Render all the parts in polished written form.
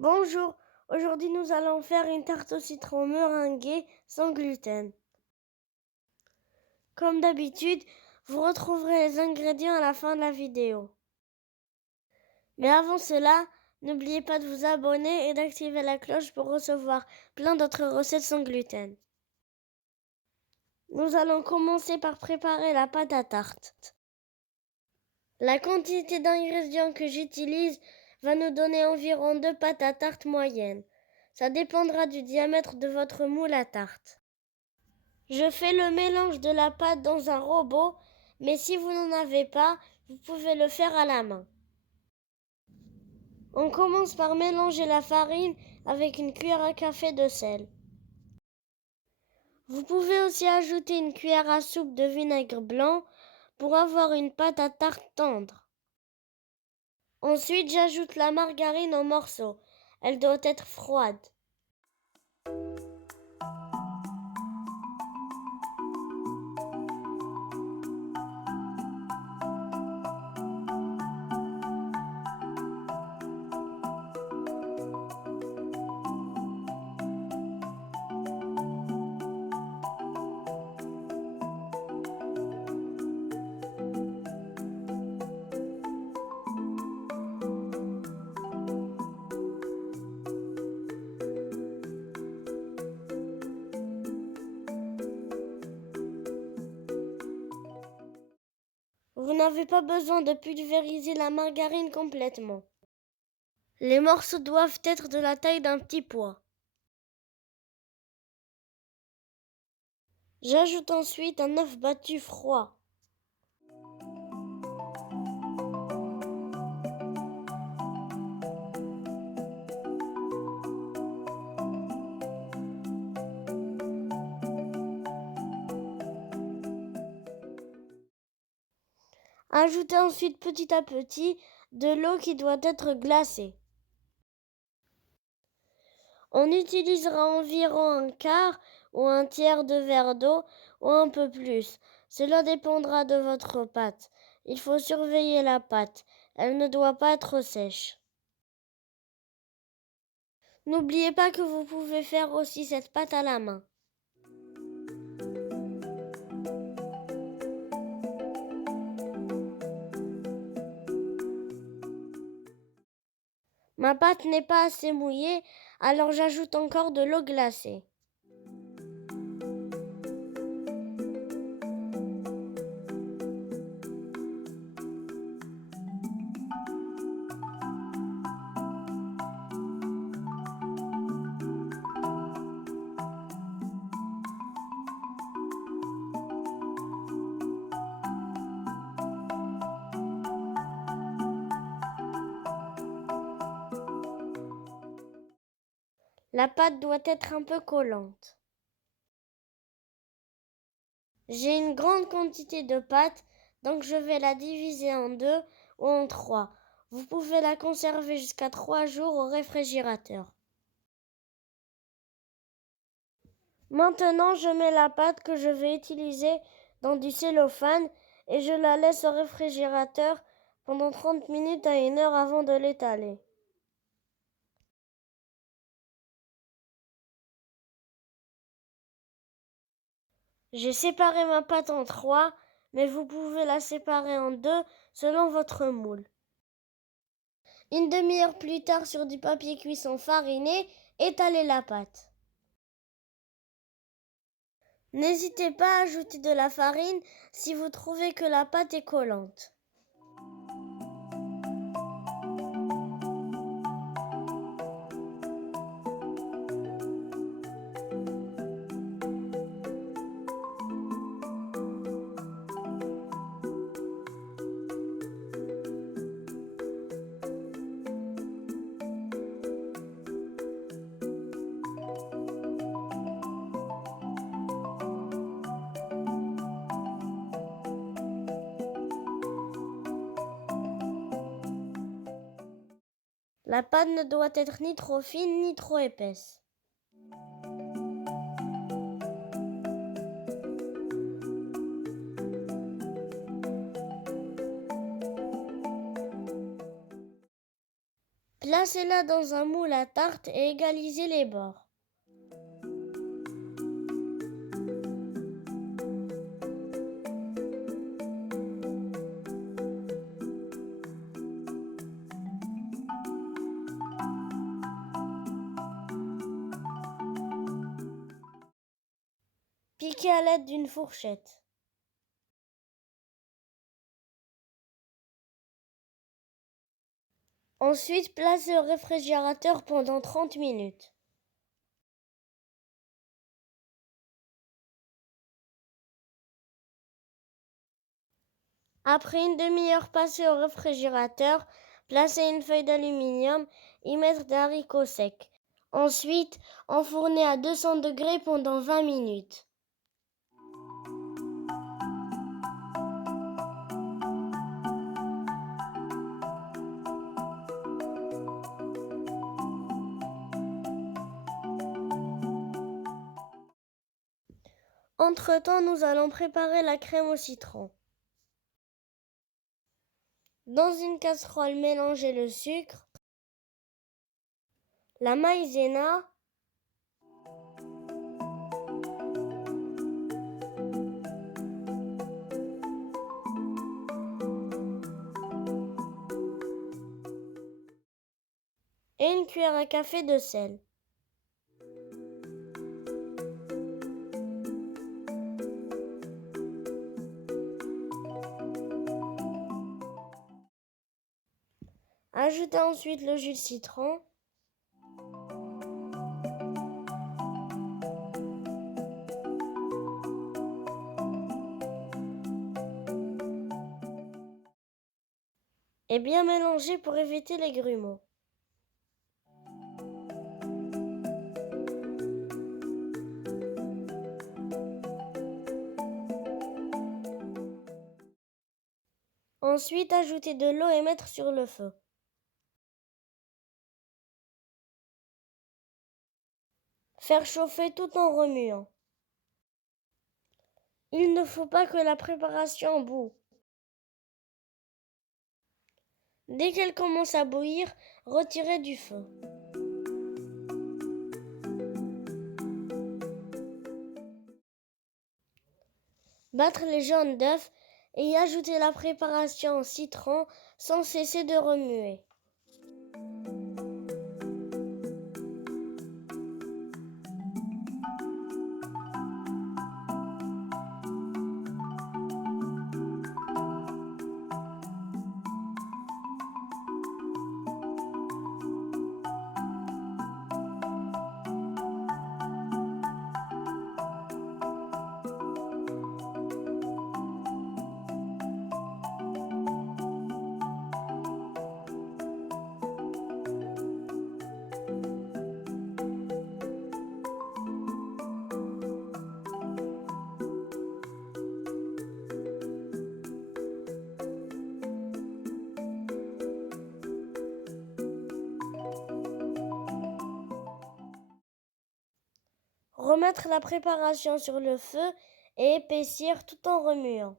Bonjour, aujourd'hui nous allons faire une tarte au citron meringuée sans gluten. Comme d'habitude, vous retrouverez les ingrédients à la fin de la vidéo. Mais avant cela, n'oubliez pas de vous abonner et d'activer la cloche pour recevoir plein d'autres recettes sans gluten. Nous allons commencer par préparer la pâte à tarte. La quantité d'ingrédients que j'utilise va nous donner environ 2 pâtes à tarte moyennes. Ça dépendra du diamètre de votre moule à tarte. Je fais le mélange de la pâte dans un robot, mais si vous n'en avez pas, vous pouvez le faire à la main. On commence par mélanger la farine avec une cuillère à café de sel. Vous pouvez aussi ajouter une cuillère à soupe de vinaigre blanc pour avoir une pâte à tarte tendre. Ensuite, j'ajoute la margarine en morceaux. Elle doit être froide. Vous n'avez pas besoin de pulvériser la margarine complètement. Les morceaux doivent être de la taille d'un petit pois. J'ajoute ensuite un œuf battu froid. Ajoutez ensuite petit à petit de l'eau qui doit être glacée. On utilisera environ un quart ou un tiers de verre d'eau ou un peu plus. Cela dépendra de votre pâte. Il faut surveiller la pâte. Elle ne doit pas être sèche. N'oubliez pas que vous pouvez faire aussi cette pâte à la main. Ma pâte n'est pas assez mouillée, alors j'ajoute encore de l'eau glacée. La pâte doit être un peu collante. J'ai une grande quantité de pâte, donc je vais la diviser en 2 ou en 3. Vous pouvez la conserver jusqu'à 3 jours au réfrigérateur. Maintenant, je mets la pâte que je vais utiliser dans du cellophane et je la laisse au réfrigérateur pendant 30 minutes à 1 heure avant de l'étaler. J'ai séparé ma pâte en 3, mais vous pouvez la séparer en 2 selon votre moule. Une demi-heure plus tard, sur du papier cuisson fariné, étalez la pâte. N'hésitez pas à ajouter de la farine si vous trouvez que la pâte est collante. La pâte ne doit être ni trop fine ni trop épaisse. Placez-la dans un moule à tarte et égalisez les bords. Piquez à l'aide d'une fourchette. Ensuite, placez au réfrigérateur pendant 30 minutes. Après une demi-heure passée au réfrigérateur, placez une feuille d'aluminium et mettre des haricots secs. Ensuite, enfournez à 200 degrés pendant 20 minutes. Entre-temps, nous allons préparer la crème au citron. Dans une casserole, mélangez le sucre, la maïzena, et une cuillère à café de sel. Ajoutez ensuite le jus de citron. Et bien mélanger pour éviter les grumeaux. Ensuite, ajoutez de l'eau et mettre sur le feu. Faire chauffer tout en remuant. Il ne faut pas que la préparation bout. Dès qu'elle commence à bouillir, retirez du feu. Battre les jaunes d'œufs et y ajouter la préparation en citron sans cesser de remuer. Remettre la préparation sur le feu et épaissir tout en remuant.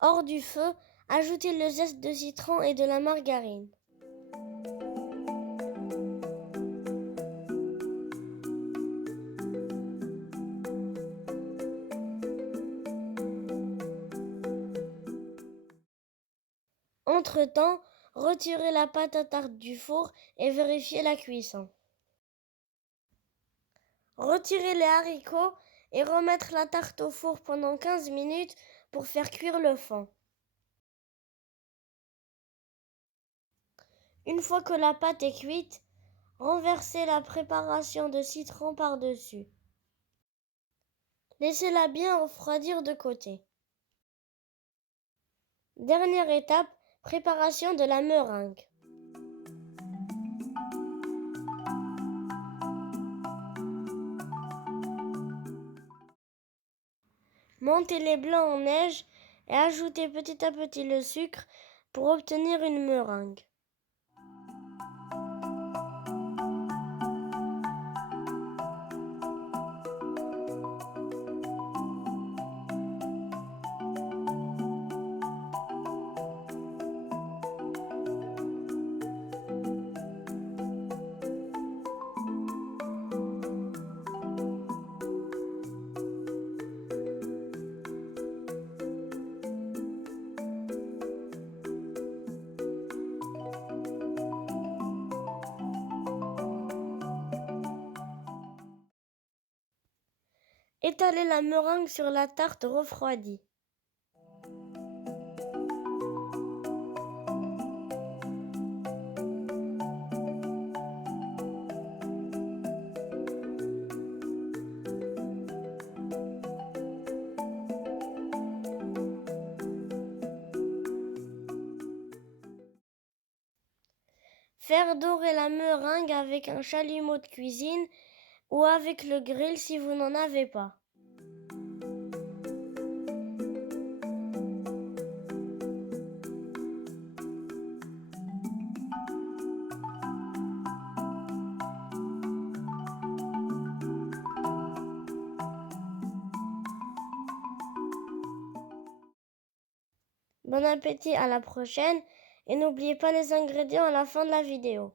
Hors du feu, ajoutez le zeste de citron et de la margarine. Entre-temps, retirez la pâte à tarte du four et vérifiez la cuisson. Retirez les haricots et remettre la tarte au four pendant 15 minutes pour faire cuire le fond. Une fois que la pâte est cuite, renversez la préparation de citron par-dessus. Laissez-la bien refroidir de côté. Dernière étape, préparation de la meringue. Montez les blancs en neige et ajoutez petit à petit le sucre pour obtenir une meringue. Étalez la meringue sur la tarte refroidie. Faire dorer la meringue avec un chalumeau de cuisine ou avec le grill si vous n'en avez pas. Bon appétit, à la prochaine et n'oubliez pas les ingrédients à la fin de la vidéo.